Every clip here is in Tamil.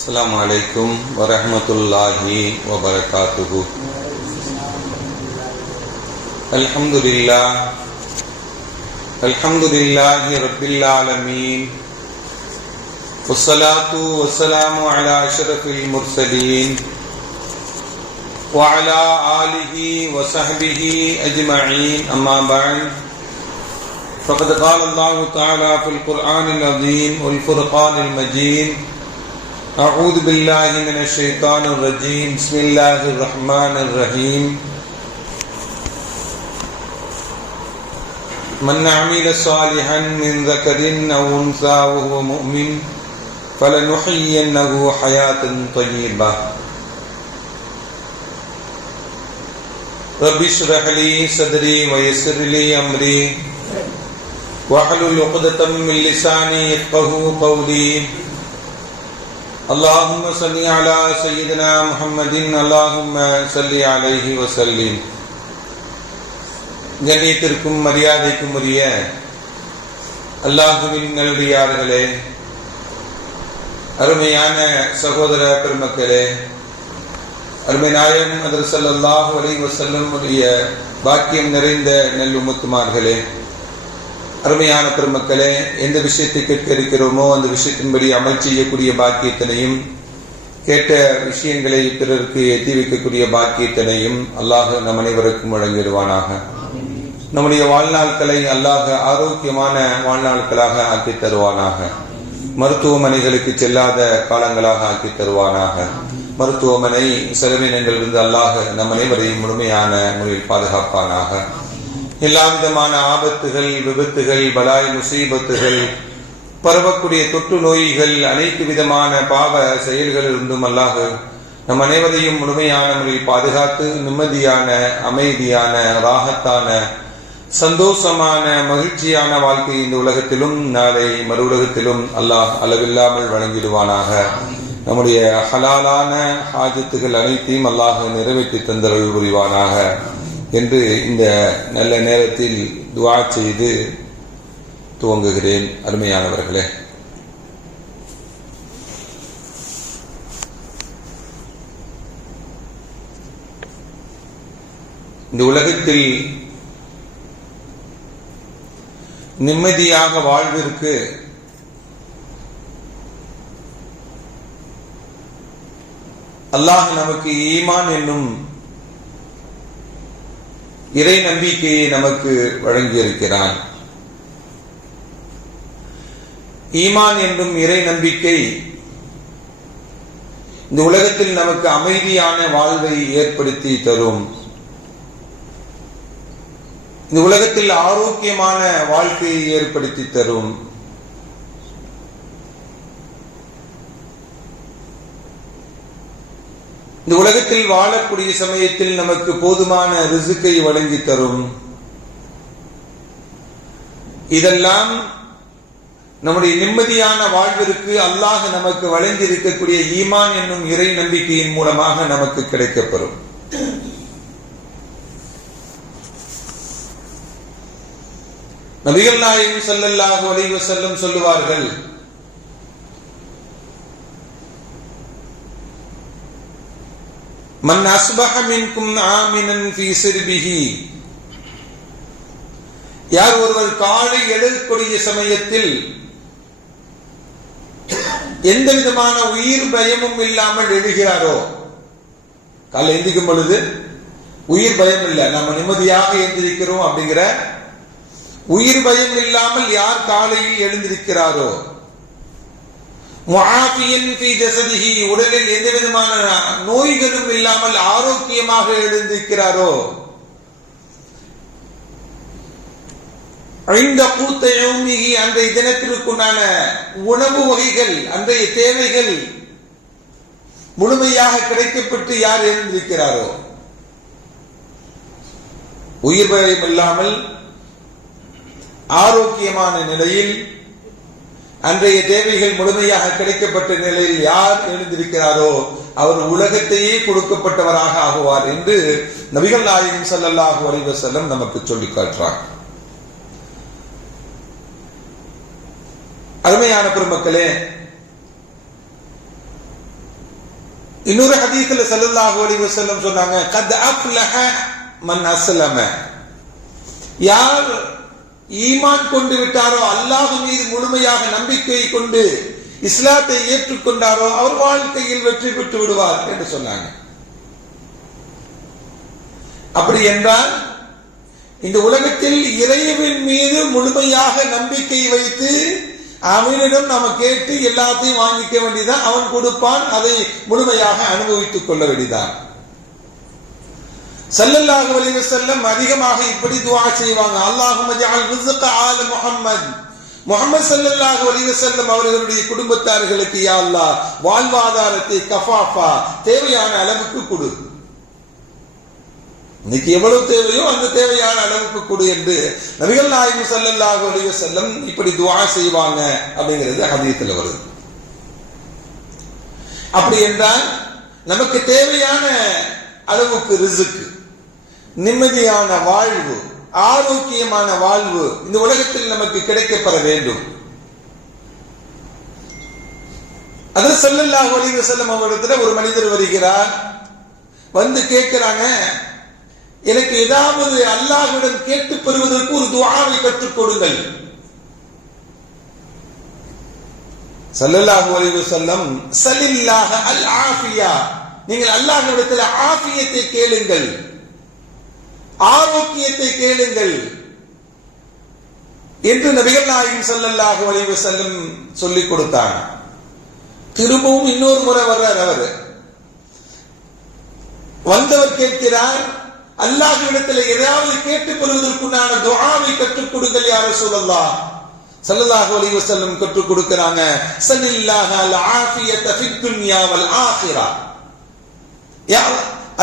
السلام عليكم ورحمة الله وبركاته. الحمد لله رب العالمين، والصلاة والسلام على أشرف المرسلين وعلى آله وصحبه أجمعين، أما بعد، فقد قال الله تعالى في القرآن العظيم والفرقان المجيد: أعوذ بالله من الشيطان الرجيم، بسم الله الرحمن الرحيم. من عمل صالحا من ذكر أو أنثى وهو مؤمن فلنحيينه حياة طيبة. رب اشرح لي صدري ويسر لي أمري واحلل عقدة من لساني يفقهوا قولي. اللهم صل على سيدنا محمد، اللهم صل عليه وسلم. கண்ணியத்திற்கும் மரியாதைக்கும் உரிய அல்லாஹுவின் நல்லடியார்களே, அருமையான சகோதர பெருமக்களே, அருமை நாயகம் ஹஜ்ரத் ஸல்லல்லாஹு அலைஹி வஸல்லம் உடைய பாக்கியம் நிறைந்த நல்லும்மத்துமார்களே, அருமையான பெருமக்களே, எந்த விஷயத்தை கேட்க இருக்கிறோமோ அந்த விஷயத்தின்படி அமல் செய்யக்கூடிய பாக்கியத்தினையும், கேட்ட விஷயங்களை பிறருக்கு எத்தி வைக்கக்கூடிய பாக்கியத்தினையும் அல்லாஹ் நம் அனைவருக்கும் வழங்கிடுவானாக. நம்முடைய வாழ்நாட்களை அல்லாஹ் ஆரோக்கியமான வாழ்நாட்களாக ஆக்கி தருவானாக. மருத்துவமனைகளுக்கு செல்லாத காலங்களாக ஆக்கி தருவானாக. மருத்துவமனை செலவினங்களிலிருந்து அல்லாஹ் நம் அனைவரையும் முழுமையான முறையில் பாதுகாப்பானாக. எல்லா விதமான ஆபத்துகள், விபத்துகள், பலாய் முசீபத்துகள், பரவக்கூடிய தொற்று நோய்கள், அனைத்து விதமான பாவ செயல்களிலிருந்தும் அல்லாஹ் நம் அனைவரையும் முழுமையான முறையில் பாதுகாத்து நிம்மதியான, அமைதியான, ராகத்தான, சந்தோஷமான, மகிழ்ச்சியான வாழ்க்கை இந்த உலகத்திலும் நாளை மறு உலகத்திலும் அல்லாஹ் அளவில்லாமல் வழங்கிடுவானாக. நம்முடைய ஹலாலான ஹாஜத்துகள் அனைத்தையும் அல்லாஹ் நிறைவேற்றி தந்தருள் புரிவானாக என்று இந்த நல்ல நேரத்தில் துஆ செய்து துவங்குகிறேன். அருமையானவர்களே, இந்த உலகத்தில் நிம்மதியாக வாழ்விற்கு அல்லாஹ் நமக்கு ஈமான் என்னும் இறை நம்பிக்கையை நமக்கு வழங்கியிருக்கிறான். ஈமான் என்றும் இறை நம்பிக்கை இந்த உலகத்தில் நமக்கு அமைதியான வாழ்வை ஏற்படுத்தி தரும். இந்த உலகத்தில் ஆரோக்கியமான வாழ்க்கையை ஏற்படுத்தி தரும். இந்த உலகத்தில் வாழக்கூடிய சமயத்தில் நமக்கு போதுமான ரிசுக்கை வழங்கி தரும். இதெல்லாம் நம்முடைய நிம்மதியான வாழ்விற்கு அல்லாஹ் நமக்கு வழங்கி இருக்கக்கூடிய ஈமான் என்னும் இறை நம்பிக்கையின் மூலமாக நமக்கு கிடைக்கப்பெறும். நபிகள் நாயகம் ஸல்லல்லாஹு அலைஹி வஸல்லம் சொல்லுவார்கள், மன் அஸ்பஹ மின்கும் ஆமினன் ஃபீ சிர்பிஹி, யார் ஒருவர் காலை எழக்கூடிய சமயத்தில் எந்த விதமான உயிர் பயமும் இல்லாமல் எழுகிறாரோ, காலை எந்திக்கும் பொழுது உயிர் பயம் இல்லை, நம்ம நிம்மதியாக எழுந்திருக்கிறோம் அப்படிங்கிற உயிர் பயம் இல்லாமல் யார் காலையில் எழுந்திருக்கிறாரோ, முஆஃபியன் ஃபீ ஜஸதிஹி, உடலில் எந்த விதமான நோய்களும் இல்லாமல் ஆரோக்கியமாக எழுந்திருக்கிறாரோ, இந்த கூத்த யௌமிஹி, அன்றைய தினத்திற்குண்டான உணவு வகைகள், அன்றைய தேவைகள் முழுமையாக கிடைக்கப்பட்டு யார் எழுந்திருக்கிறாரோ, உயிர் பயம் இல்லாமல் ஆரோக்கியமான நிலையில் அன்றைய தேவைகள் முழுமையாக கிடைக்கப்பட்ட நிலையில் யார் எழுந்திருக்கிறாரோ அவர் உலகத்தையே கொடுக்கப்பட்டவராக ஆகுவார் என்று நபிகள் நாயகம் ஸல்லல்லாஹு அலைஹி வஸல்லம் நமக்கு சொல்லி காட்டுறார். அருமையான பெருமக்களே, இன்னொரு ஹதீஸ்ல ஸல்லல்லாஹு அலைஹி வஸல்லம் சொன்னாங்க, கத் அஃப்லஹ மன் அஸ்லம, யார் ஈமான் கொண்டு விட்டாரோ, அல்லாஹ் மீது முழுமையாக நம்பிக்கை கொண்டு இஸ்லாத்தை ஏற்றுக்கொண்டாரோ அவர் வாழ்க்கையில் வெற்றி பெற்று விடுவார் என்று சொன்னாங்க. அப்படி என்றால் இந்த உலகத்தில் இறைவன் மீது முழுமையாக நம்பிக்கை வைத்து அவனிடம் நாம கேட்டு எல்லாத்தையும் வாங்கிக்க வேண்டியதான், அவன் கொடுப்பான், அதை முழுமையாக அனுபவித்துக் கொள்ள வேண்டியதான். ஸல்லல்லாஹு அலைஹி வஸல்லம் அதிகமாக இப்படி துஆ செய்வாங்க, அல்லாஹும்ம ஜஅல் ரிஸ்க ஆல முஹம்மத், முஹம்மது ஸல்லல்லாஹு அலைஹி வஸல்லம் அவர்களுடைய குடும்பத்தார்களுக்கு யா அல்லாஹ் வாழ்வாதாரத்தை கஃபாஃபா தேவையான அளவுக்கு கொடு, இன்னைக்கு எவ்வளவு தேவையோ அந்த தேவையான அளவுக்கு கொடு என்று நபிகள் நாயகம் ஸல்லல்லாஹு அலைஹி வஸல்லம் இப்படி துஆ செய்வாங்க அப்படிங்கிறது ஹதீஸ்ல வருது. அப்படி என்றால் நமக்கு தேவையான அளவுக்கு ரிஸ்க், நிம்மதியான வாழ்வு, ஆரோக்கியமான வாழ்வு இந்த உலகத்தில் நமக்கு கிடைக்கப்பெற வேண்டும். அது ஸல்லல்லாஹு அலைஹி வஸல்லம் அவர்களிடத்தில் ஒரு மனிதர் வருகிறார், வந்து கேட்கிறாங்க, எனக்கு ஏதாவது அல்லாஹ்விடம் கேட்டு பெறுவதற்கு ஒரு துஆவை கற்றுக் கொடுங்கள். ஸல்லல்லாஹு அலைஹி வஸல்லம் ஸல்லில்லாஹ அல் ஆஃபியா, நீங்கள் அல்லாஹ்விடத்தில் ஆஃபியத்தை கேளுங்கள், ஆரோக்கியத்தை கேளுங்கள் என்று நபிகள் நாயகம் ஸல்லல்லாஹு அலைஹி வஸல்லம் சொல்லிக் கொடுத்தாங்க. திரும்பவும் இன்னொரு முறை வர்றார், அவர் வந்தவர் கேட்கிறார், அல்லாஹ்விடத்தில் எதையாவது கேட்டு பெறுவதற்குண்டான துஆவை கற்றுக் கொடுங்கள் யா ரசூலல்லாஹ். ஸல்லல்லாஹு அலைஹி வஸல்லம் கற்றுக் கொடுக்கறாங்க, ஸல்லில்லாஹ அல் ஆஃபியத ஃபித் துன்யா வல் ஆখিরা, யா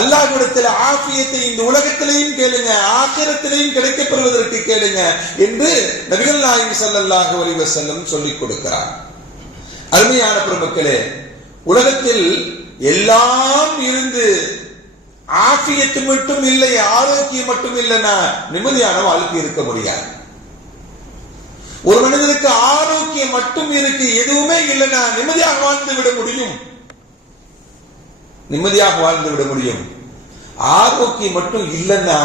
அல்லாஹ்விடத்தில் ஆஃபியத்தை இந்த உலகத்திலேயும் கேளுங்க, ஆகிரத்திலேயும் கிடைக்கப் பெறுவதற்கு கேளுங்க என்று நபிகள் நாயகம் ஸல்லல்லாஹு அலைஹி வஸல்லம் சொல்லிக் கொடுக்கிறார். அருமையான பெருமக்களே, உலகத்தில் எல்லாம் இருந்து ஆஃபியத்து மட்டும் இல்லை, ஆரோக்கியம் மட்டும் இல்லைன்னா நிம்மதியான வாழ்க்கை இருக்க முடியாது. ஒரு மனிதனுக்கு ஆரோக்கியம் மட்டும் இருக்கு, எதுவுமே இல்லைன்னா நிம்மதியாக வாழ்ந்து விட முடியும், நிம்மதியாக வாழ்ந்து விட முடியும். ஆரோக்கியம் மட்டும் இல்லைன்னா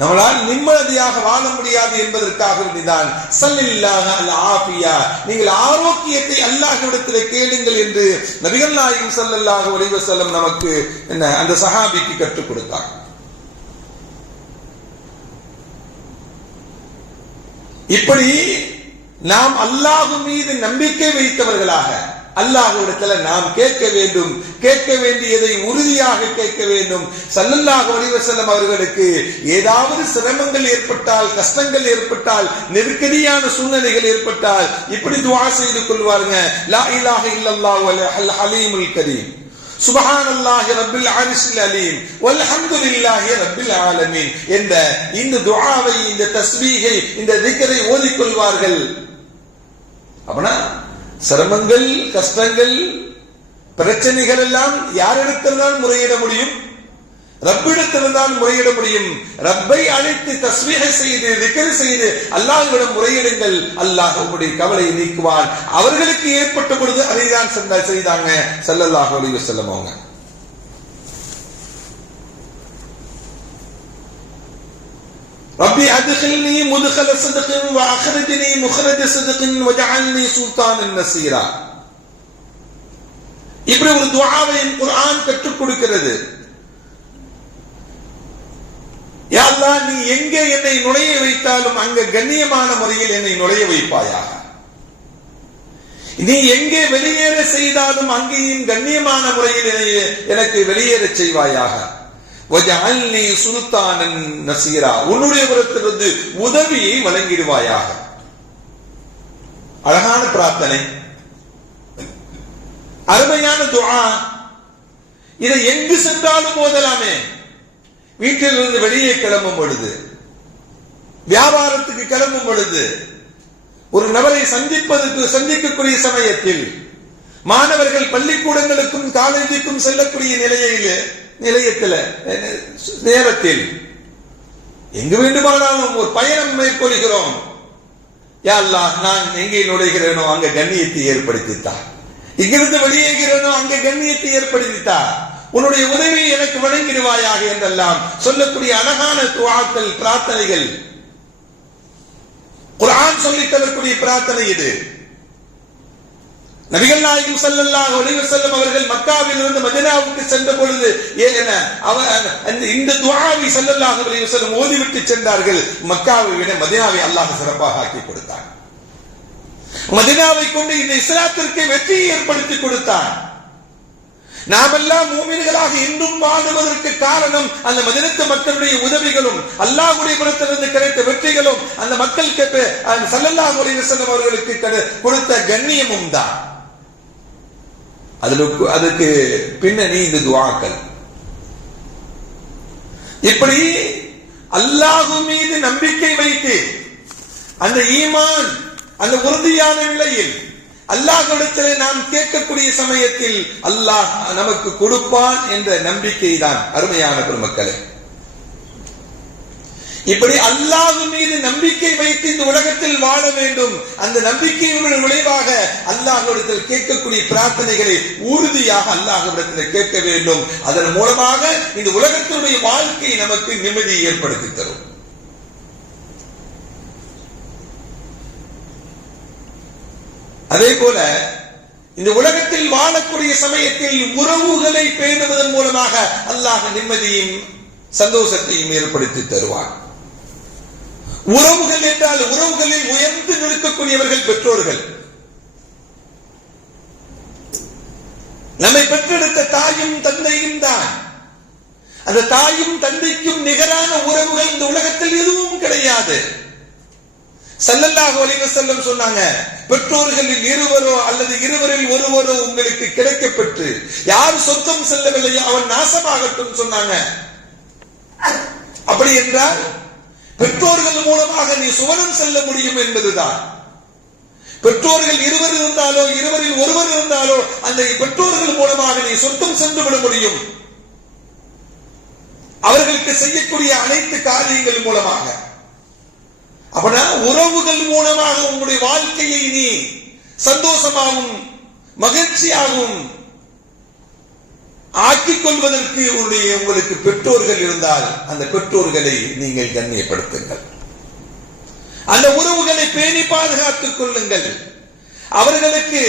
நம்மளால் நிம்மதியாக வாழ முடியாது என்பதற்காக வேண்டிதான் ஸல்லில்லாஹ அல் ஆஃபியா, நீங்கள் ஆரோக்கியத்தை அல்லாஹ்விடத்தில் கேளுங்கள் என்று நபிகள் நாயகம் ஸல்லல்லாஹு அலைஹி வஸல்லம் நமக்கு என்ன அந்த சஹாபிக்கு கற்றுக் கொடுத்தார். இப்படி நாம் அல்லாஹ் மீது நம்பிக்கை வைத்தவர்களாக அல்லாஹ்விடத்துல நாம் கேட்க வேண்டும், கேட்க வேண்டியதை உறுதியாக கேட்க வேண்டும். ஸல்லல்லாஹு அலைஹி வஸல்லம் அவர்களுக்கு ஏதாவது சிரமங்கள் ஏற்பட்டால், கஷ்டங்கள் ஏற்பட்டால், நெருக்கடியான சூழ்நிலைகள் ஏற்பட்டால் இப்படி துஆ செய்து கொள்வாருங்க, லா இலாஹ இல்லல்லாஹு அல் ஹலீமுல் கரீம், சுப்ஹானல்லாஹி ரப்பில் அர்ஷில் அலீம், வல்ஹம்துலில்லாஹி ரப்பில் ஆலமீன் என்ற இந்த துஆவை, இந்த தஸ்பீஹை, இந்த திக்ரை ஓதிக்கொள்வார்கள். அப்படின்னா சிரமங்கள், கஷ்டங்கள், பிரச்சனைகள் எல்லாம் யாரிடத்தில்தான் முறையிட முடியும்? ரப்பிடத்தில்தான் முறையிட முடியும். ரப்பை அழைத்து தஸ்பீஹ் செய்து திக்ர் செய்து அல்லாஹ்விடம் முறையிடுங்கள், அல்லாஹ் உங்களுடைய கவலையை நீக்குவான். அவர்களுக்கு ஏற்பட்ட பொழுது அதைதான் செய்தாங்க ஸல்லல்லாஹு அலைஹி வஸல்லம் அவங்க. ரப்பி அத்கில்னி முத்கல ஸித்கின் வ அக்ரிஜ்னி முக்ரஜ ஸித்கின் வஜஅல்னி சுல்தானன் நஸீரா. இப்படி ஒரு துஆவை குர்ஆன் கற்றுக் கொடுக்கிறது. யா அல்லாஹ், நீ எங்கே என்னை நுழைய வைத்தாலும் அங்க கண்ணியமான முறையில் என்னை நுழைய வைப்பாயாக. நீ எங்கே வெளியேற செய்தாலும் அங்கேயும் கண்ணியமான முறையில் எனக்கு வெளியேற செய்வாயாக. வஜஅல்னி சுல்தானன் நஸீரா, உன்னுடைய புறத்திலிருந்து உதவியை வழங்கிடுவாயாக. அழகான பிரார்த்தனை, அருமையான துஆ. இதை எங்கு சென்றாலும் போதலாமே. வீட்டிலிருந்து வெளியே கிளம்பும் பொழுது, வியாபாரத்துக்கு கிளம்பும் பொழுது, ஒரு நபரை சந்திக்கக்கூடிய சமயத்தில், மாணவர்கள் பள்ளிக்கூடங்களுக்கும் காலேஜுக்கும் செல்லக்கூடிய நிலையத்தில் நேரத்தில் எங்கு வேண்டுமானாலும் ஒரு பயணம் மேற்கொள்கிறோம். யா அல்லாஹ், நான் எங்கே நுழைகிறேனோ அங்க கண்ணியத்தை ஏற்படுத்தித்தான், இங்கிருந்து வெளியேகிறனோ அங்கே கண்ணியத்தை ஏற்படுத்தித்தார், உன்னுடைய உதவியை எனக்கு வழங்கிடுவாயாக என்றெல்லாம் சொல்லக்கூடிய அழகான துஆக்கள், பிரார்த்தனைகள். குர்ஆன் சொல்லித் தரக்கூடிய பிரார்த்தனை இது. நபிகள் நாயகம் ஸல்லல்லாஹு அலைஹி வஸல்லம் அவர்கள் மக்காவில் இருந்து மதீனாவுக்கு சென்ற பொழுது இந்த துஆவை ஸல்லல்லாஹு அலைஹி வஸல்லம் ஓதிவிட்டு சென்றார்கள். மக்காவை விட மதீனாவை அல்லாஹ் சிறப்பாக ஆக்கி கொடுத்தான். மதீனாவை கொண்டு இந்த இஸ்லாத்திற்கு வெற்றியை ஏற்படுத்தி கொடுத்தான். நாமெல்லாம் மூமின்களாக இன்றும் வாழுவதற்கு காரணம் அந்த மதீனத்து மக்களுடைய உதவிகளும் அல்லாஹ்வுடைய புறத்திலிருந்து கிடைத்த வெற்றிகளும் அந்த மக்களுக்கு ஸல்லல்லாஹு அலைஹி வஸல்லம் அவர்களுக்கு கொடுத்த கண்ணியமும் தான். அதுக்கு பின்னணி இந்த துஆக்கள். இப்படி அல்லாஹ் மீது நம்பிக்கை வைத்து அந்த ஈமான், அந்த உறுதியான நிலையில் அல்லாஹ்விடத்திலே நாம் கேட்கக்கூடிய சமயத்தில் அல்லாஹ் நமக்கு கொடுப்பான் என்ற நம்பிக்கை தான் அருமையான பெருமக்களே. இப்படி அல்லாஹ் மீது நம்பிக்கை வைத்து இந்த உலகத்தில் வாழ வேண்டும். அந்த நம்பிக்கையின் விளைவாக அல்லாஹ்விடத்தில் கேட்கக்கூடிய பிரார்த்தனைகளை உறுதியாக அல்லாஹ்விடத்தில் கேட்க வேண்டும். அதன் மூலமாக இந்த உலகத்தினுடைய வாழ்க்கை நமக்கு நிம்மதியை ஏற்படுத்தி தரும். அதே போல இந்த உலகத்தில் வாழக்கூடிய சமயத்தில் உறவுகளை பேணுவதன் மூலமாக அல்லாஹ் நிம்மதியும் சந்தோஷத்தையும் ஏற்படுத்தி தருவான். உறவுகள் என்றால் உறவுகளில் உயர்ந்து நிற்கக்கூடியவர்கள் பெற்றோர்கள். நம்மை பெற்றெடுத்த தாயும் தந்தையும் தான். அந்த தாயும் தந்தைக்கும் நிகரான உறவுகள் இந்த உலகத்தில் எதுவும் கிடையாது. ஸல்லல்லாஹு அலைஹி வஸல்லம் சொன்னாங்க, பெற்றோர்களில் இருவரோ அல்லது இருவரில் ஒருவரோ உங்களுக்கு கிடைக்கப்பெற்று யார் சொந்தம் செல்லவில்லையோ அவன் நாசமாகட்டும் சொன்னாங்க. அப்படி என்றால் பெற்றோர்கள் மூலமாக நீ சுவனம் செல்ல முடியும் என்பதுதான். பெற்றோர்கள் இருவர் இருந்தாலோ இருவரில் ஒருவர் இருந்தாலோ அந்த பெற்றோர்கள் மூலமாக நீ சொந்தம் சென்று விட முடியும். அவர்களுக்கு செய்யக்கூடிய அனைத்து காரியங்கள் மூலமாக. அப்படின்னா உறவுகள் மூலமாக உங்களுடைய வாழ்க்கையை நீ சந்தோஷமாகவும் மகிழ்ச்சியாகவும் ஆக்கிக் கொள்வதற்கு உங்களுக்கு பெற்றோர்கள் இருந்தால் அந்த பெற்றோர்களை நீங்கள் கண்ணியப்படுத்துங்கள். அந்த உறவுகளை பேணி பாதுகாத்துக் கொள்ளுங்கள். அவர்களுக்கு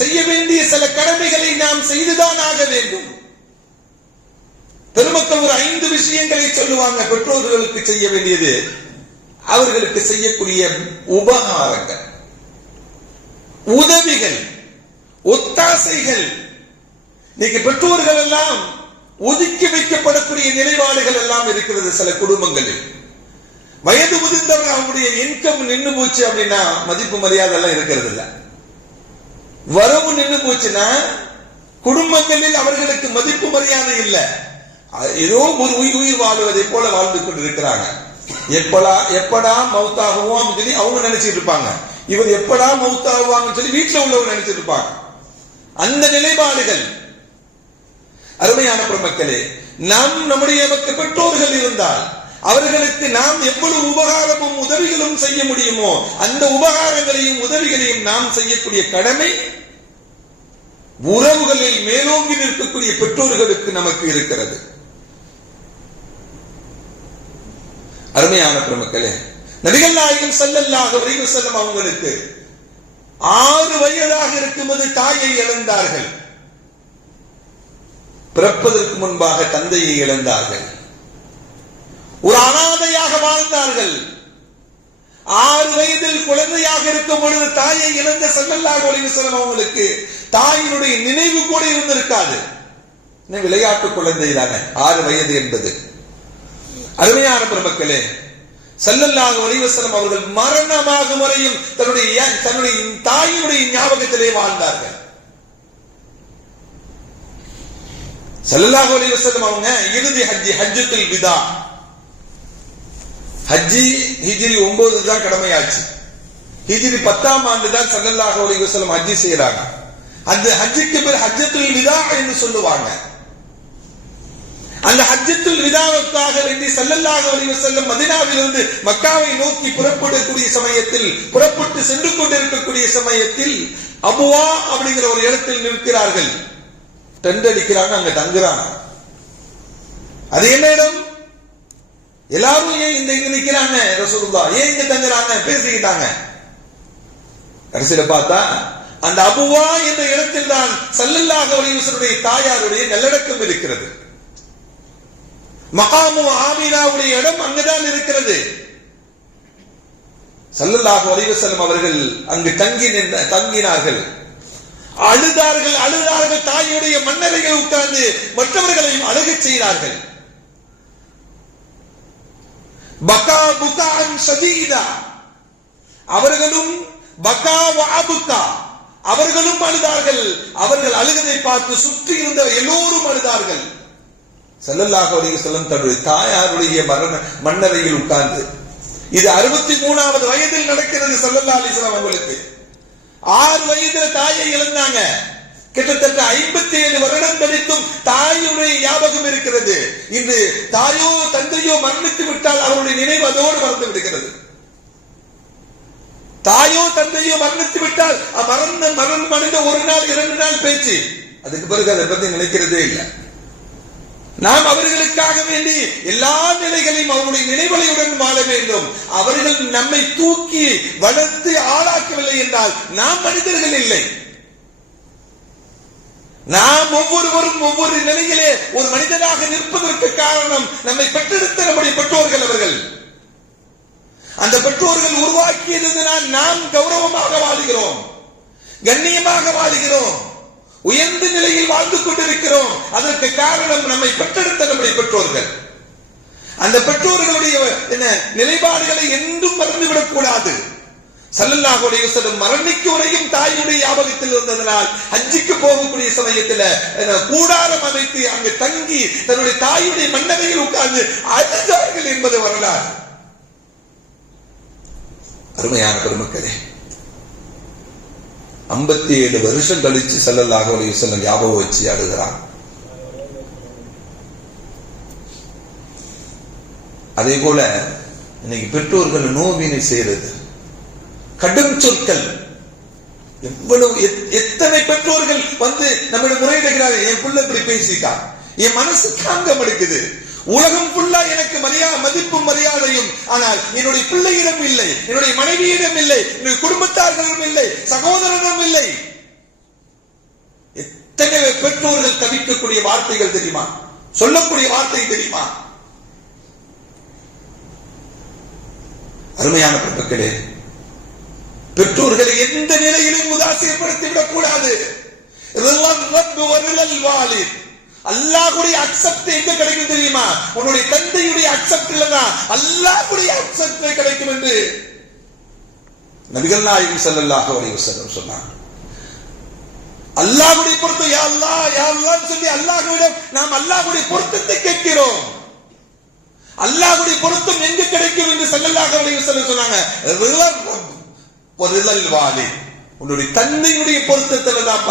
செய்ய வேண்டிய சில கடமைகளை நாம் செய்துதான் ஆக வேண்டும். பெருமக்கள் ஒரு 5 விஷயங்களை சொல்லுவாங்க பெற்றோர்களுக்கு செய்ய வேண்டியது. அவர்களுக்கு செய்யக்கூடிய உபகாரங்கள், உதவிகள், ஒத்தாசைகள். இன்னைக்கு பெற்றோர்கள் எல்லாம் ஒதுக்கி வைக்கப்படக்கூடிய நிலைப்பாடுகள் எல்லாம் இருக்கிறது. சில குடும்பங்களில் வயது முதிர்ந்தவர்கள் அவங்களுடைய இன்கம் நின்று போச்சு அப்படின்னா மதிப்பு மரியாதை எல்லாம் இருக்கிறது இல்ல. வரவு நின்று போச்சுன்னா குடும்பங்களில் அவர்களுக்கு மதிப்பு மரியாதை இல்லை. ஏதோ ஒரு உயிர் வாழ்வதை போல வாழ்ந்து கொண்டிருக்கிறாங்க. எப்படா மௌத்தாகுவோம் சொல்லி அவங்க நினைச்சிட்டு இருப்பாங்க. இவர் எப்படா மௌத்தாகுவாங்கன்னு சொல்லி வீட்டுல உள்ளவங்க நினைச்சிட்டு இருப்பாங்க. அந்த நிலைப்பாடுகள். அருமையான பெருமக்களே, நம்முடைய பெற்றோர்கள் இருந்தால் அவர்களுக்கு நாம் எவ்வளவு உபகாரமும் உதவிகளும் செய்ய முடியுமோ அந்த உபகாரங்களையும் உதவிகளையும் நாம் செய்யக்கூடிய கடமை உறவுகளில் மேலோங்கி நிற்கக்கூடிய பெற்றோர்களுக்கு நமக்கு இருக்கிறது. அருமையான பெருமக்களே, நபிகள் நாயகம் ஸல்லல்லாஹு அலைஹி வஸல்லம் அவங்களுக்கு 6 வயதாக இருக்கும்போது தாயை இழந்தார்கள். பிறப்பதற்கு முன்பாக தந்தையை இழந்தார்கள். ஒரு அனாதையாக வாழ்ந்தார்கள். 6 வயதில் குழந்தையாக இருக்கும் பொழுது தாயை இழந்த ஸல்லல்லாஹு அலைஹி வஸல்லம் அவங்களுக்கு தாயினுடைய நினைவு கூட இருந்திருக்காது. விளையாட்டு குழந்தை தானே 6 வயது என்பது. அருமையான பெருமக்களே, ஸல்லல்லாஹு அலைஹி வஸல்லம் அவர்கள் மரணமாக முறையும் தன்னுடைய தாயினுடைய ஞாபகத்திலே வாழ்ந்தார்கள். ஸல்லல்லாஹு அலைஹி வஸல்லம் அவங்க இறுதி ஹஜ்ஜத்துல் விதா, ஹஜ்ஜி ஹிஜ்ரி 9 தான் கடமையாச்சு. ஹிஜ்ரி 10ஆம் ஆண்டு தான் ஸல்லல்லாஹு அலைஹி வஸல்லம் ஹஜ்ஜி செய்யறாங்க. அந்த ஹஜ்ஜுக்கு பேர் ஹஜ்ஜத்துல் விதா என்று சொல்லுவாங்க. அந்த ஹஜ்ஜத்துல் விதாவுக்காக வேண்டி ஸல்லல்லாஹு அலைஹி வஸல்லம் மதீனாவிலிருந்து மக்காவை நோக்கி புறப்பட்டு சென்று கொண்டிருக்கக்கூடிய சமயத்தில் அபுவா அப்படிங்கிற ஒரு இடத்தில் நிற்கிறார்கள். டென்ட் அடிக்கிறாங்க, அங்க தங்குறாங்க. அது என்ன இடம்? எல்லாரும் ஏன் இங்க நிக்கிறாங்க? ரசூலுல்லாஹ் ஏன் இங்க தங்குறாங்க? பேசிக்கிட்டாங்க. கடைசியில பார்த்தா அந்த அபுவா என்ற இடத்தில் தான் ஸல்லல்லாஹு அலைஹி வஸல்லம் தாயாருடைய நல்லடக்கம் இருக்கிறது. மகாமு ஆமினாவுடைய இடம் அங்குதான் இருக்கிறது. ஸல்லல்லாஹு அலைஹி வஸல்லம் அவர்கள் அங்கு தங்கினார்கள். அழுதார்கள். தாயுடைய மண்ணறையில் உட்கார்ந்து மற்றவர்களையும் அழகச் செய்தார்கள். பகா புகான் ஷதீதா, அவர்களும் பகா வஅபுகா, அவர்களும் அழுதார்கள். அவர்கள் அழுகதை பார்த்து சுற்றி இருந்த எல்லோரும் அழுதார்கள். ஸல்லல்லாஹு அலைஹி வஸல்லம் தன்னுடைய தாயாருடைய மண்ணறையில் உட்கார்ந்து, இது 63வது வயதில் நடக்கிறது. ஸல்லல்லாஹு அலைஹி வஸல்லம் அவங்களுக்கு 6 வயதில் தாயை இழந்தாங்க. கிட்டத்தட்ட 57 வருடம் கழித்தும் தாயுடைய ஞாபகம் இருக்கிறது. இன்று தாயோ தந்தையோ மரணித்து விட்டால் அவருடைய நினைவு அதோடு மறந்து விடுகிறது. தாயோ தந்தையோ மரணித்து விட்டால் மறைந்த 1 நாள் 2 நாள் பேச்சு, அதுக்கு பிறகு அதை பத்தி நினைக்கிறதே இல்லை. நாம் அவர்களுக்காக வேண்டி எல்லா நிலைகளையும் அவருடைய நினைவலையுடன் வாழ வேண்டும். அவர்கள் நம்மை தூக்கி வளர்த்து ஆளாக்கவில்லை என்றால் நாம் மனிதர்கள் இல்லை. நாம் ஒவ்வொருவரும் ஒவ்வொரு நிலையிலே ஒரு மனிதனாக நிற்பதற்கு காரணம் நம்மை பெற்றெடுத்த நம்முடைய பெற்றோர்கள். அவர்கள் அந்த பெற்றோர்கள் உருவாக்கியதனால் நாம் கௌரவமாக வாழுகிறோம், கண்ணியமாக வாழுகிறோம், உயர்ந்த நிலையில் வாழ்ந்து கொண்டிருக்கிறோம். அதற்கு காரணம் நம்மை பெற்றெடுத்த நம்முடைய பெற்றோர்கள். அந்த பெற்றோர்களுடைய நிலைப்பாடுகளை என்றும் மறந்துவிடக் கூடாது. ஸல்லல்லாஹு அலைஹி வஸல்லம் மரணிக்கு வரையும் தாயுடைய ஞாபகத்தில் இருந்ததனால் ஹஜ்ஜுக்கு போகக்கூடிய சமயத்தில் கூடாரம் அமைத்து அங்கு தங்கி தன்னுடைய தாயுடைய மண்ணறையில் உட்கார்ந்து அழுதார்கள் என்பது வரலாறு. அருமையான பெருமக்களே, 57 வருஷம் கழிச்சு ஸல்லல்லாஹு அலைஹி வஸல்லம் ஞாபகம் வச்சு அழுகிறான். அதே போல இன்னைக்கு பெற்றோர்கள் நோவினை செய்யறது, கடும் சொற்கள். எவ்வளவு எத்தனை பெற்றோர்கள் வந்து நம்மளை முறையிடுகிறார்கள். என் பிள்ளை இப்படி பேசிட்டான், என் மனசு தாங்க மடுக்குது. உலகம் ஃபுல்லா எனக்கு மதிப்பும் மரியாதையும், ஆனால் என்னுடைய பிள்ளையிடம் இல்லை, என்னுடைய மனைவியிடம் இல்லை, என்னுடைய குடும்பத்தார்களிடம் இல்லை, சகோதரனிடம் இல்லை. எத்தனை பெற்றோர்கள் தவிக்கக்கூடிய வார்த்தைகள் தெரியுமா? சொல்லக்கூடிய வார்த்தை தெரியுமா? அருமையான பெற்றோர்களே, பெற்றோர்களை எந்த நிலையிலும் உதாசீனப்படுத்தி விடக் கூடாது. அல்லாஹ்வுடைய அக்செப்ட் எங்க கிடைக்கும் தெரியுமா? உன்னுடைய தந்தையுடைய அக்செப்ட் இல்லனா அல்லாஹ்வுடைய அக்செப்ட் கிடைக்கும் என்று நபிகள் நாயகம் ஸல்லல்லாஹு அலைஹி வஸல்லம் சொன்னார். அல்லாஹ்வுடைய பொருத்தம், யா அல்லாஹ் யா அல்லாஹ் சொல்லி அல்லாஹ்விடம் நாம் அல்லாஹ்வுடைய பொருத்தத்தை கேட்கிறோம். அல்லாஹ்வுடைய பொருத்தம் எங்க கிடைக்கும் என்று ஸல்லல்லாஹு அலைஹி வஸல்லம் சொன்னாங்க. உன்னுடைய தந்தையுடைய பொருத்தத்தில் தான்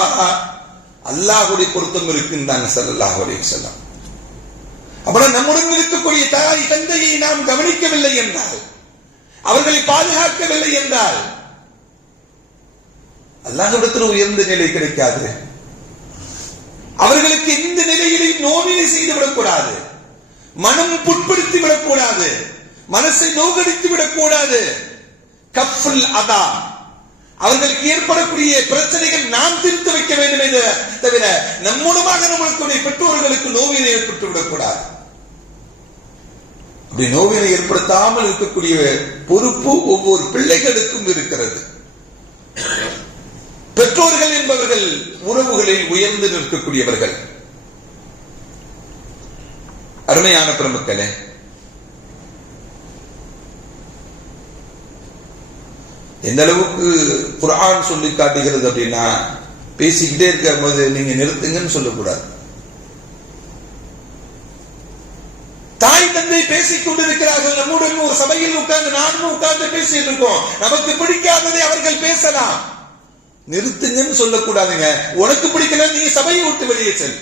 அல்லாஹ்வுடைய பொருத்தம் இருக்குன்னு ஸல்லல்லாஹு அலைஹி வஸல்லம். அப்புறம் நம்முடன் இருக்கக்கூடிய தாய் தந்தையை நாம் கவனிக்கவில்லை என்றால், அவர்களை பாதுகாக்கவில்லை என்றால் அல்லாஹ்விடத்தில் உயர்ந்த நிலை கிடைக்காது. அவர்களுக்கு எந்த நிலையிலையும் நோவினை செய்து விடக்கூடாது, மனம் புட்படுத்தி விடக்கூடாது, மனசை நோகடித்து விடக்கூடாது. கஃபுல் அதா, அவர்களுக்கு ஏற்படக்கூடிய பிரச்சனைகள் நாம் தீர்த்து வைக்க வேண்டும் என்று தவிர நம் மூலமாக நம்மளுடைய பெற்றோர்களுக்கு நோவினை ஏற்பட்டு விடக்கூடாது. அப்படி நோவினை ஏற்படுத்தாமல் இருக்கக்கூடிய பொறுப்பு ஒவ்வொரு பிள்ளைகளுக்கும் இருக்கிறது. பெற்றோர்கள் என்பவர்கள் உறவுகளில் உயர்ந்து நிற்கக்கூடியவர்கள். அருமையான பெருமக்களே, எந்த அளவுக்கு குர்ஆன் சொல்லி காட்டுகிறது அப்படின்னா, பேசிக்கிட்டே இருக்கும் போது நீங்க நிறுத்துங்கன்னு சொல்லக்கூடாது. தாய் தந்தை பேசிக் கொண்டிருக்கிறார்கள், நம்முடன் ஒரு சபையில் உட்கார்ந்து நானும் உட்கார்ந்து பேசிட்டு இருக்கோம். நமக்கு பிடிக்காததை அவர்கள் பேசலாம், நிறுத்துங்கன்னு சொல்லக்கூடாதுங்க. உனக்கு பிடிக்கல, நீ சபையை விட்டு வெளியே செல்.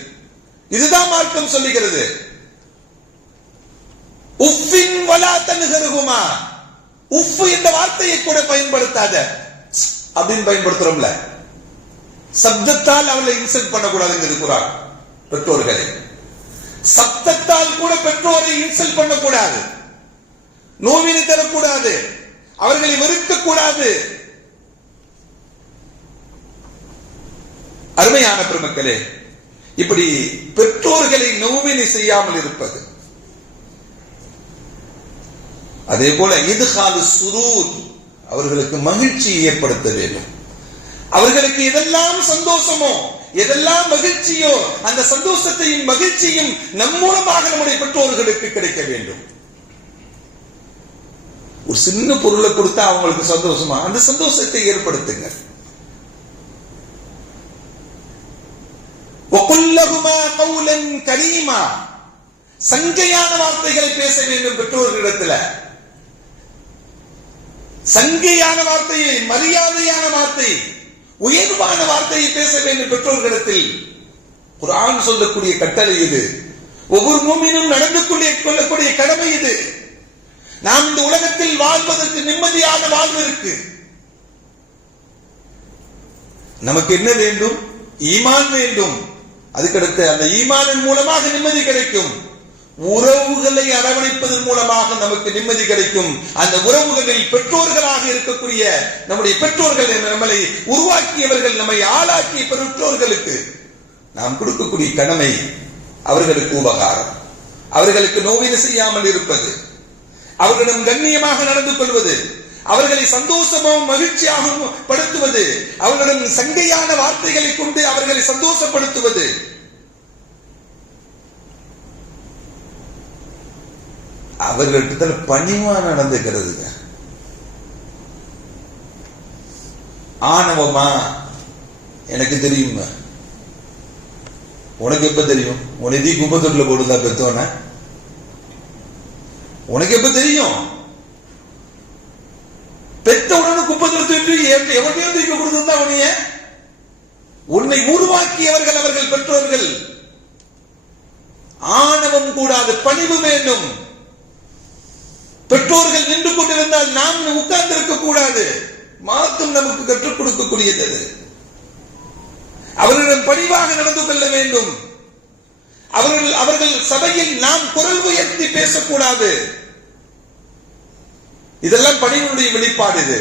இதுதான் மார்க்கம் சொல்லுகிறது. உஃபின் வலா தன்ஹருஹுமா, உஃப் என்ற வார்த்தையை கூட பயன்படுத்தாத அப்படின்னு பயன்படுத்துறோம்ல. சப்தத்தால் அவளை இன்சல்ட் பண்ணக்கூடாதுங்கிறது குர்ஆன். பெற்றோர்களை சப்தத்தால் கூட பெற்றோரை இன்சல்ட் பண்ணக்கூடாது, நோவினை தரக்கூடாது, அவர்களை வெறுக்கக்கூடாது. அருமையான பெருமக்களே, இப்படி பெற்றோர்களை நோவினை செய்யாமல் இருப்பது. அதே போல இத்காலு சுரூர், அவர்களுக்கு மகிழ்ச்சியை ஏற்படுத்த வேண்டும். அவர்களுக்கு எதெல்லாம் சந்தோஷமோ, எதெல்லாம் மகிழ்ச்சியோ, அந்த சந்தோஷத்தையும் மகிழ்ச்சியும் நம் மூலமாக நம்முடைய பெற்றோர்களுக்கு கிடைக்க வேண்டும். ஒரு சின்ன பொருளை கொடுத்தா அவங்களுக்கு சந்தோஷமா, அந்த சந்தோஷத்தை ஏற்படுத்துங்க. வகுல்லஹுமா கௌலன் கரீமா, சங்கையான வார்த்தைகளை பேச வேண்டும் பெற்றோர்களிடத்தில். சங்கையான வார்த்தையை, மரியாதையான வார்த்தை, உயர்வான வார்த்தையை பேச வேண்டும் பெற்றோர்களிடத்தில். குர்ஆன் சொல்லக்கூடிய கட்டளை இது. ஒவ்வொரு மூமினும் நடந்து கொள்ளக்கூடிய கடமை இது. நாம் இந்த உலகத்தில் வாழ்வதற்கு நிம்மதியான வாழ்வதற்கு நமக்கு என்ன வேண்டும்? ஈமான் வேண்டும். அதுக்கடுத்து அந்த ஈமானின் மூலமாக நிம்மதி கிடைக்கும். உறவுகளை அரவணைப்பதன் மூலமாக நமக்கு நிம்மதி கிடைக்கும். அந்த உறவுகளில் பெற்றோர்களாக இருக்கக்கூடிய நம்முடைய பெற்றோர்கள், நம்மளை உருவாக்கியவர்கள், நம்மை ஆளாக்கிய பெற்றோர்களுக்கு நாம் கொடுக்கக்கூடிய கடமை அவர்களுக்கு உபகாரம், அவர்களுக்கு நோவினை செய்யாமல் இருப்பது, அவர்களிடம் கண்ணியமாக நடந்து கொள்வது, அவர்களை சந்தோஷமாகவும் மகிழ்ச்சியாகவும் படுத்துவது, அவர்களிடம் சங்கையான வார்த்தைகளை கொண்டு அவர்களை சந்தோஷப்படுத்துவது. அவர்களிடத்தில் பணிவா நடந்துக்கிறதுங்க. ஆணவமா, எனக்கு தெரியுமா, உனக்கு எப்ப தெரியும்? உனதி குப்பத்தொட்டில் போடுதா பெத்தோன? உனக்கு எப்ப தெரியும்? பெத்த உடனே குப்பத்தொட்டி எவனையோ தூக்கி கொடுத்திருந்தா உனைய? உன்னை உருவாக்கியவர்கள் அவர்கள் பெற்றோர்கள். ஆணவம் கூடாது, பணிவு வேண்டும். பெற்றோர்கள் நின்று கொண்டிருந்தால் நாம் உட்கார்ந்து இருக்க கூடாது. மார்க்கம் நமக்கு கற்றுக் கொடுக்கக்கூடியது. அவர்களிடம் பணிவாக நடந்து கொள்ள வேண்டும். அவர்கள் சபையில் நாம் குரல் உயர்த்தி பேசக்கூடாது. இதெல்லாம் பணிவினுடைய வெளிப்பாடு. இது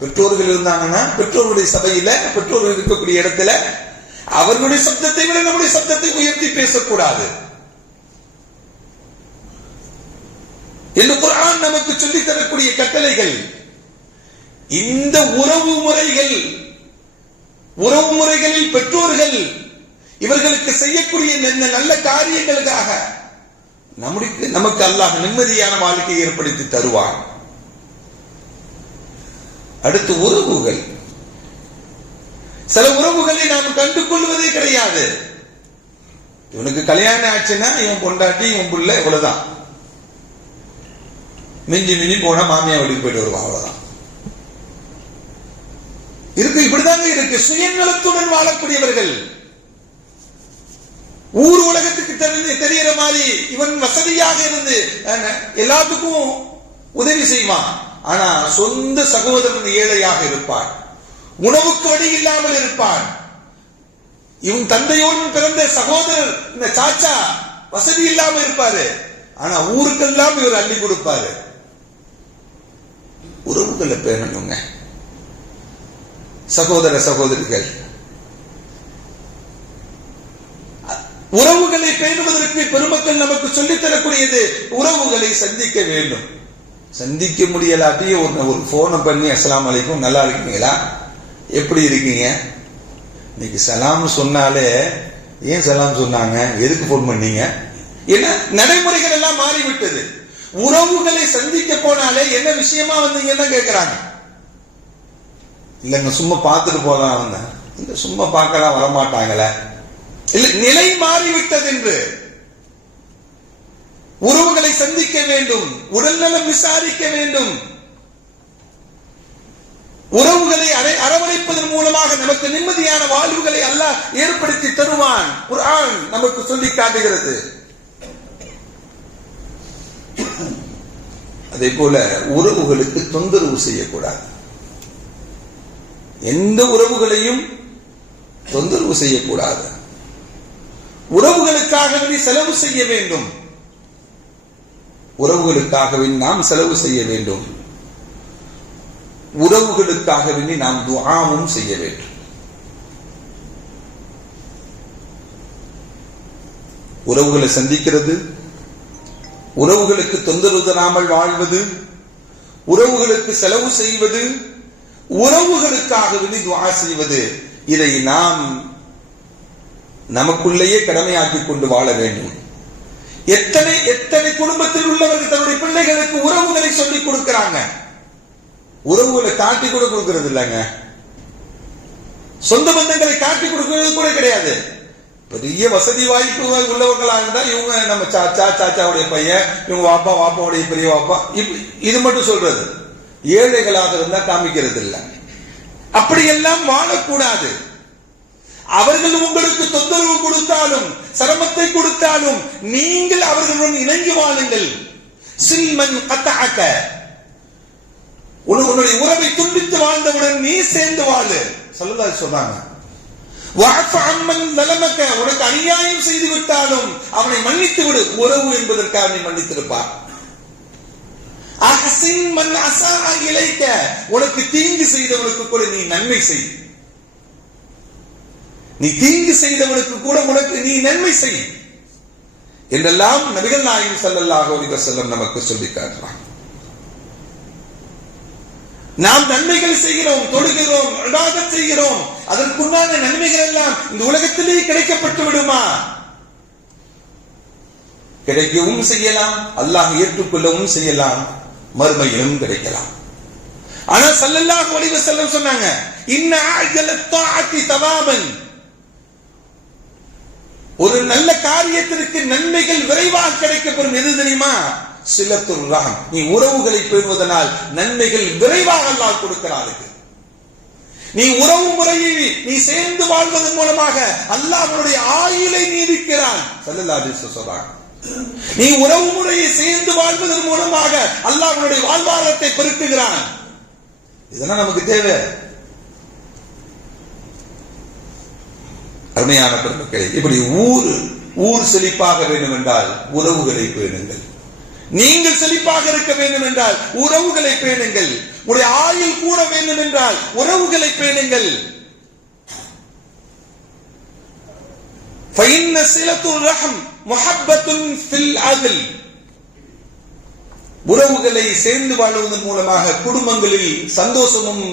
பெற்றோர்கள் இருந்தாங்கன்னா பெற்றோர்களுடைய சபையில, பெற்றோர்கள் இருக்கக்கூடிய இடத்துல அவர்களுடைய சப்தத்தை விட நம்முடைய சப்தத்தை உயர்த்தி பேசக்கூடாது என்று குர்ஆன் நமக்கு சொல்லித் தரக்கூடிய கட்டளைகள். இந்த உறவு முறைகளில் பெற்றோர்கள் இவர்களுக்கு செய்யக்கூடிய நல்ல காரியங்களுக்காக நமக்கு அல்லாஹ் நிம்மதியான வாழ்க்கையை ஏற்படுத்தி தருவான். அடுத்து உறவுகள். சில உறவுகளை நாம் கண்டு கொள்வதே கிடையாது. இவனுக்கு கல்யாணம் ஆச்சுன்னா இவன் பொண்டாட்டி, இவன் புள்ள, இவ்வளவுதான். மிஞ்சி போனா மாமியா வீட்டுக்கு போயிட்டு வருவான், அவ்வளவுதான். இருக்கு, இப்படிதாங்க இருக்கு. சுயநலத்துடன் வாழக்கூடியவர்கள். ஊர் உலகத்துக்கு தெரியற மாதிரி இவன் வசதியாக இருந்து எல்லாத்துக்கும் உதவி செய்வான். ஆனா சொந்த சகோதரன் ஏழையாக இருப்பான், உணவுக்கு வழி இல்லாமல் இருப்பான். இவன் தந்தையோடு பிறந்த சகோதரர், இந்த சாச்சா வசதி இல்லாமல் இருப்பாரு. ஆனா ஊருக்கெல்லாம் இவர் அள்ளி கொடுப்பாரு. உறவுகளை பேணணுங்க. சகோதர சகோதரிகள், உறவுகளை பேணுவதற்கு பெருமக்கள் நமக்கு சொல்லித் தரக்கூடியது. உறவுகளை சந்திக்க வேண்டும். சந்திக்க முடியலாட்டி ஒரு போனை பண்ணி அஸ்ஸலாமு அலைக்கும், நல்லா இருக்கீங்களா, எப்படி இருக்கீங்க, இன்னைக்கு சலாம் சொன்னாலே ஏன் சலாம் சொன்னாங்க, எதுக்கு போன் பண்ணீங்க, என்ன நடைமுறைகள் எல்லாம் மாறிவிட்டது. உறவுகளை சந்திக்க போனாலே என்ன விஷயமா வந்தீங்கன்னா கேட்கிறாங்க. இல்லங்க சும்மா பார்த்துட்டு போலாம் வந்தேன். இந்த சும்மா பார்க்கலாம் வரமாட்டாங்களே. இல்ல, நிலை மாறிவிட்டது. என்று உறவுகளை சந்திக்க வேண்டும், உடல்நலம் விசாரிக்க வேண்டும். உறவுகளை அரவணைப்பதன் மூலமாக நமக்கு நிம்மதியான வாழ்வுகளை அல்லாஹ் ஏற்படுத்தி தருவான். குர்ஆன் நமக்கு சொல்லி காட்டுகிறது. அதே போல உறவுகளுக்கு தொந்தரவு செய்யக்கூடாது. எந்த உறவுகளையும் தொந்தரவு செய்யக்கூடாது. உறவுகளுக்காக வேண்டி செலவு செய்ய வேண்டும். உறவுகளுக்காக வேண்டி நாம் செலவு செய்ய வேண்டும். உறவுகளுக்காக வேண்டி நாம் துஆவும் செய்ய வேண்டும். உறவுகளை சந்திக்கிறது, உறவுகளுக்கு தொந்தரவு தராமல் வாழ்வது, உறவுகளுக்கு செலவு செய்வது, உறவுகளுக்காக வேண்டி துஆ செய்வது, இதை நாம் நமக்குள்ளேயே கடமையாக்கிக் கொண்டு வாழ வேண்டும். எத்தனை எத்தனை குடும்பத்தில் உள்ளவர்கள் தன்னுடைய பிள்ளைகளுக்கு உறவுகளை சொல்லிக் கொடுக்கிறாங்க. உறவுகளை காட்டி கூட கொடுக்கிறது இல்லைங்க. சொந்த பந்தங்களை காட்டி கொடுக்கிறது கூட கிடையாது. பெரிய வசதி வாய்ப்பு உள்ளவர்களா இருந்தா இவங்க நம்ம சாச்சா, சாச்சாவுடைய பையன், இவங்க வாப்பா, வாப்பாவுடைய பெரிய வாப்பா, இது மட்டும் சொல்றது. ஏழைகளாக இருந்தா காமிக்கிறது இல்லை. அப்படியெல்லாம் வாழக்கூடாது. அவர்கள் உங்களுக்கு தொந்தரவு கொடுத்தாலும் சிரமத்தை கொடுத்தாலும் நீங்கள் அவர்களுடன் இணங்கி வாழுங்கள். சில்மன் கத்தஅக, உன்னுடைய உறவை துண்டித்து வாழ்ந்தவுடன் நீ சேர்ந்து வாழு ஸல்லல்லாஹு அலைஹி சொல்றாங்க. வஅஃபு அம்மன் ஸலமக, உனக்கு அநியாயம் செய்து விட்டாலும் அவனை மன்னித்து விடு. உறவு என்பதற்காக நீ மன்னித்திருப்பார். அஹ்சின் மன் அஸாஅ இலைக, உனக்கு தீங்கு செய்தவனுக்கு கூட நீ நன்மை செய். நீ தீங்கு செய்தவனுக்கு கூட உனக்கு நீ நன்மை செய் என்றெல்லாம் நபிகள் நாயகம் ஸல்லல்லாஹு அலைஹி வஸல்லம் நமக்கு சொல்லி காட்டுறாங்க. நாம் நன்மைகள் செய்கிறோம், தொழுகிறோம், இபாதத் செய்கிறோம், அதற்குண்டான நன்மைகள் எல்லாம் இந்த உலகத்திலே கிடைக்கப்பட்டு விடுமா? கிடைக்கவும் செய்யலாம், அல்லாஹ் ஏற்றுக்கொள்ளவும் செய்யலாம், மறுமையிலும் கிடைக்கலாம். ஆனா ஸல்லல்லாஹு அலைஹி வஸல்லம் சொன்னாங்க, இன்ன அஜலத் தாஅத்தி தவாபன், ஒரு நல்ல காரியத்திற்கு நன்மைகள் விரைவாக கிடைக்கப்பெறும். எது தெரியுமா? சிலத்துர் ரஹம், நீ உறவுகளை பேணுவதனால் நன்மைகள் விரைவாக அல்லாஹ் கொடுக்கிறார்கள். நீ உறவு முறையை நீ சேர்ந்து வாழ்வதன் மூலமாக அல்லாஹ் அவனுடைய ஆயுளை நீடிக்கிறான். ஸல்லல்லாஹு அலைஹி வஸல்லம் சொல்றாங்க, நீ உறவு முறையை சேர்ந்து வாழ்வதன் மூலமாக அல்லாஹ் அவனுடைய வாழ்வாதாரத்தை பெருக்குகிறான். இதெல்லாம் நமக்கு தேவை. அருமையான பெருமக்களே, இப்படி ஊர் செழிப்பாக வேண்டும் என்றால் உறவுகளை பேணுங்கள். நீங்கள் செழிப்பாக இருக்க வேண்டும் என்றால் உறவுகளை பேணுங்கள். உடைய ஆயுள் கூட வேண்டும் என்றால் உறவுகளை பேணுங்கள். فإن صلة الرحم محبة في العدل, உறவுகளை சேர்ந்து வாழ்வதன் மூலமாக குடும்பங்களில் சந்தோஷமும்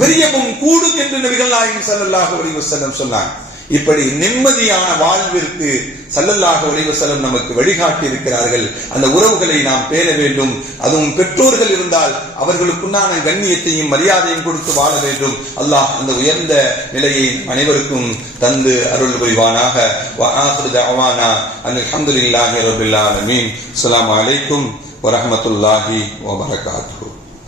பிரியமும் கூடும் என்று நபிகள் நாயகம் ஸல்லல்லாஹு அலைஹி வஸல்லம் சொன்னார். இப்படி நிம்மதியான வாழ்விற்கு ஸல்லல்லாஹு அலைஹி வஸல்லம் நமக்கு வழிகாட்டி இருக்கிறார்கள். அந்த உறவுகளை நாம் பேண வேண்டும். அதுவும் பெற்றோர்கள் இருந்தால் அவர்களுக்குண்டான கண்ணியத்தையும் மரியாதையும் கொடுத்து வாழ வேண்டும். அல்லாஹ் அந்த உயர்ந்த நிலையை அனைவருக்கும் தந்து அருள் புரிவானாக. வ ஆகிரு தஅவானா அல்ஹம்துலில்லாஹி ரப்பில் ஆலமீன். அஸ்ஸலாமு அலைக்கும் வ ரஹ்மத்துல்லாஹி வ பரகாத்துஹு.